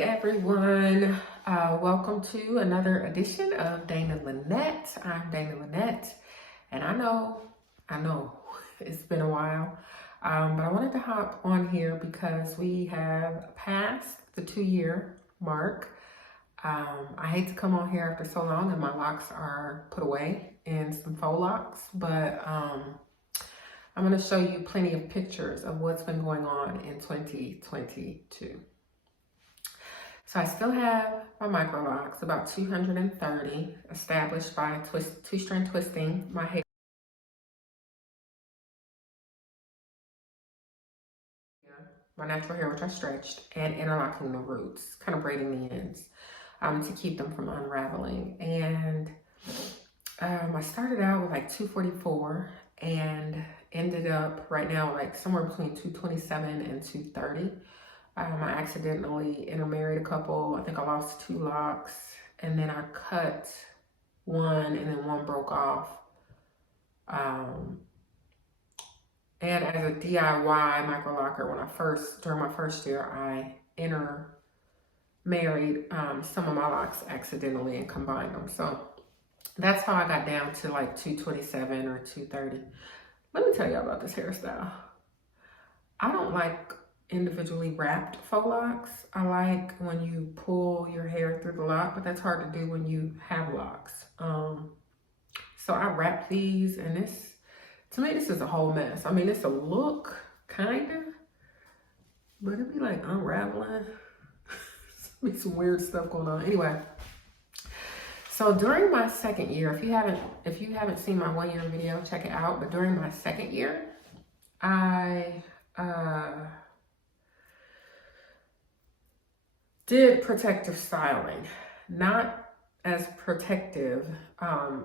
Hey everyone, welcome to another edition of Dana Lynette. I'm Dana Lynette, and I know, it's been a while, but I wanted to hop on here because we have passed the 2-year mark. I hate to come on here after so long and my locks are put away in some faux locks, but I'm going to show you plenty of pictures of what's been going on in 2022. So I still have my Microlocs, about 230, established by two-strand twisting my hair, my natural hair, which I stretched, and interlocking the roots, kind of braiding the ends to keep them from unraveling. And I started out with like 244 and ended up right now like somewhere between 227 and 230. I accidentally intermarried a couple. I think I lost 2 locks, and then I cut one, and then one broke off. And as a DIY microlocker, during my first year, I intermarried some of my locks accidentally and combined them. So that's how I got down to like 227 or 230. Let me tell you about this hairstyle. I don't like individually wrapped faux locks. I like when you pull your hair through the lock, but that's hard to do when you have locks. So I wrap these, and to me, this is a whole mess. I mean, it's a look, kinda, but it'd be like unraveling. Be some weird stuff going on. Anyway, so during my second year, if you haven't seen my 1-year video, check it out. But during my second year, I did protective styling, not as protective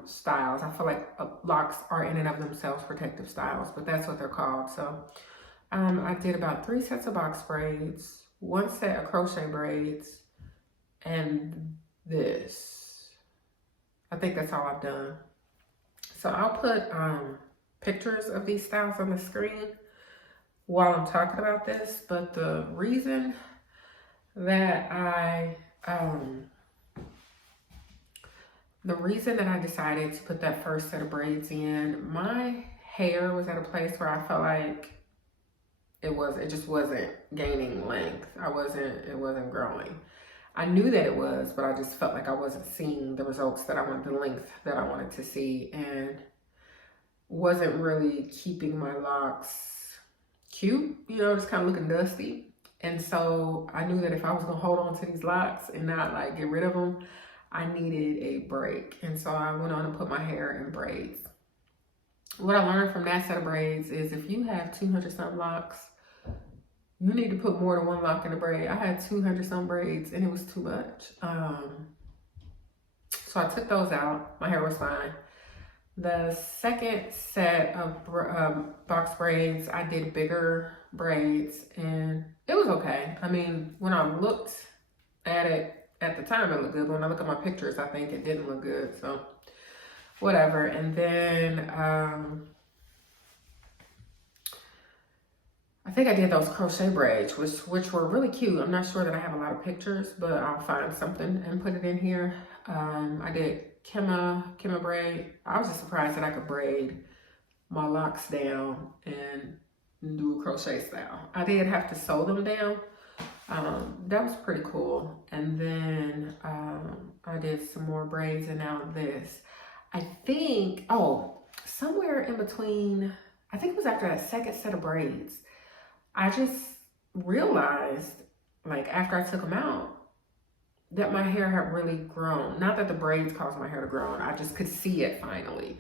styles. I feel like locks are in and of themselves protective styles, but that's what they're called. So I did about 3 sets of box braids, 1 set of crochet braids, and this. I think that's all I've done. So I'll put pictures of these styles on the screen while I'm talking about this, but the reason that I decided to put that first set of braids in, my hair was at a place where I felt like it just wasn't gaining length. It wasn't growing. I knew that it was, but I just felt like I wasn't seeing the results that I wanted, the length that I wanted to see, and wasn't really keeping my locks cute, just kind of looking dusty. And so I knew that if I was gonna hold on to these locks and not like get rid of them, I needed a break. And so I went on and put my hair in braids. What I learned from that set of braids is if you have 200 some locks, you need to put more than 1 lock in a braid. I had 200 some braids and it was too much. So I took those out. My hair was fine. The second set of box braids, I did bigger braids, and it was okay. I mean, when I looked at it at the time, it looked good. But when I look at my pictures, I think it didn't look good. So whatever. And then I think I did those crochet braids, which were really cute. I'm not sure that I have a lot of pictures, but I'll find something and put it in here. I did Kima braid. I was just surprised that I could braid my locks down and do a crochet style. I did have to sew them down. That was pretty cool. And then I did some more braids, and now this. I think, somewhere in between, I think it was after that second set of braids, I just realized, like after I took them out, that my hair had really grown. Not that the braids caused my hair to grow, I just could see it finally.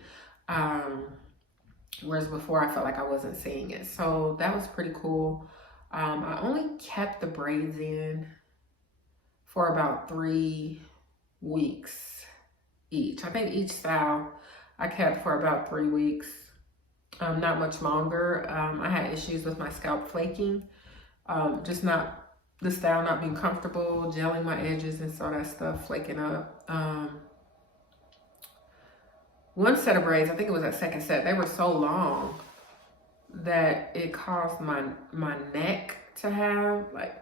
Whereas before I felt like I wasn't seeing it. So that was pretty cool. I only kept the braids in for about 3 weeks each. I think each style I kept for about 3 weeks. Not much longer. I had issues with my scalp flaking. Just not the style not being comfortable, gelling my edges, and so that stuff flaking up. 1 set of braids, I think it was that second set, they were so long that it caused my neck to have like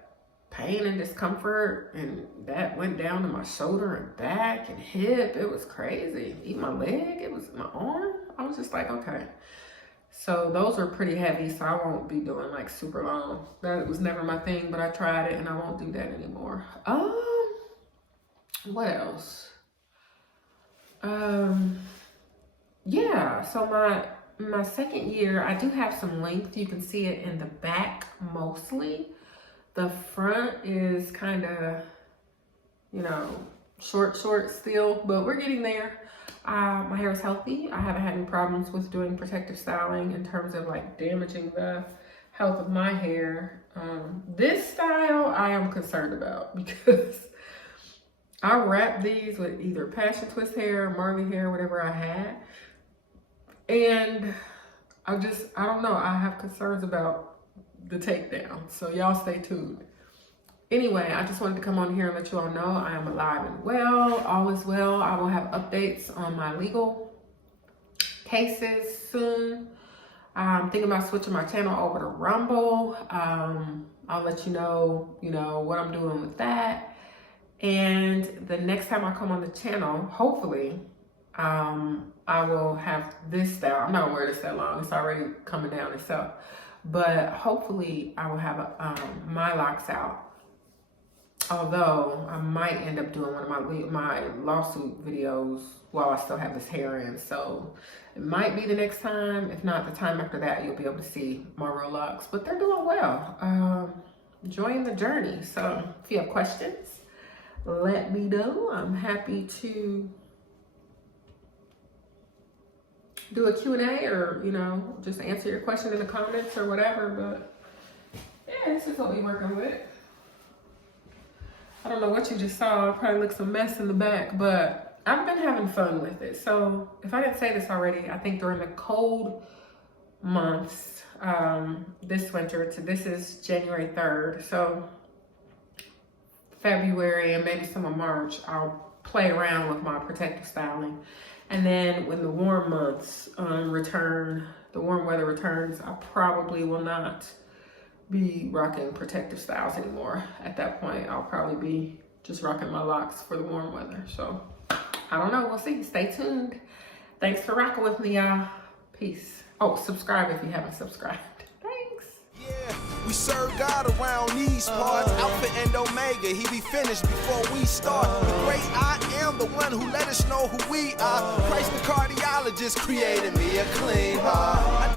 pain and discomfort, and that went down to my shoulder and back and hip. It was crazy. Even my leg, it was my arm. I was just like, okay. So those were pretty heavy, so I won't be doing like super long. That was never my thing, but I tried it and I won't do that anymore. What else? Yeah, so my second year, I do have some length. You can see it in the back mostly. The front is kind of, you know, short still, but we're getting there. My hair is healthy. I haven't had any problems with doing protective styling in terms of like damaging the health of my hair. This style I am concerned about because I wrap these with either passion twist hair, Marley hair, whatever I had. And I don't know. I have concerns about the takedown. So y'all stay tuned. Anyway, I just wanted to come on here and let you all know I am alive and well. All is well. I will have updates on my legal cases soon. I'm thinking about switching my channel over to Rumble. I'll let you know, what I'm doing with that. And the next time I come on the channel, hopefully, I will have this style. I'm not gonna wear this that long. It's already coming down itself. But hopefully I will have my locks out. Although I might end up doing one of my lawsuit videos while I still have this hair in. So it might be the next time. If not, the time after that, you'll be able to see Microlocs. But they're doing well. Enjoying the journey. So if you have questions, let me know. I'm happy to do a Q&A or, just answer your question in the comments or whatever. But yeah, this is what we're working with. I don't know what you just saw. It probably looks a mess in the back, but I've been having fun with it. So if I didn't say this already, I think during the cold months, this winter, this is January 3rd. So February and maybe some of March, I'll play around with my protective styling. And then when the warm months return, the warm weather returns, I probably will not be rocking protective styles anymore. At that point, I'll probably be just rocking my locks for the warm weather. So I don't know, we'll see. Stay tuned. Thanks for rocking with me, y'all. Peace. Oh, subscribe if you haven't subscribed. Thanks. Yeah, we serve God around these parts. Alpha and Omega, he be finished before we start. The great I am, the one who let us know who we are. Christ the cardiologist created me a clean heart.